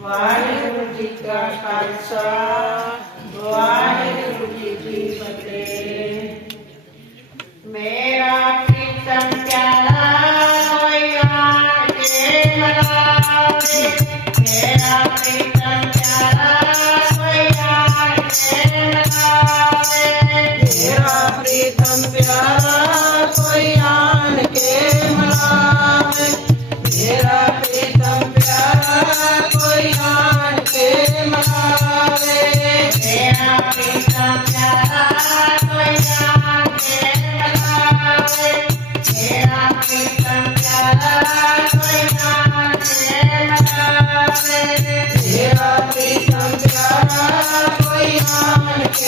ਵਾਹਿਗੁਰੂ ਜੀ ਕਾ ਖਾਲਸਾ ਵਾਹਿਗੁਰੂ ਜੀ ਕੀ ਫਤਿਹ ਮੇਰਾ ਪ੍ਰੀਤਮ ਪਿਆਰਾ ਹੋਇਆ ਜੇ ਮਨਾਵੇ ਮੇਰਾ ਪ੍ਰੀਤਮ ਪਿਆਰਾ ਹੋਇਆ ਜੇ ਮਨਾਵੇ ਮੇਰਾ ਪ੍ਰੀਤਮ ਪਿਆਰਾ ਹੋਇਆ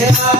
Yeah.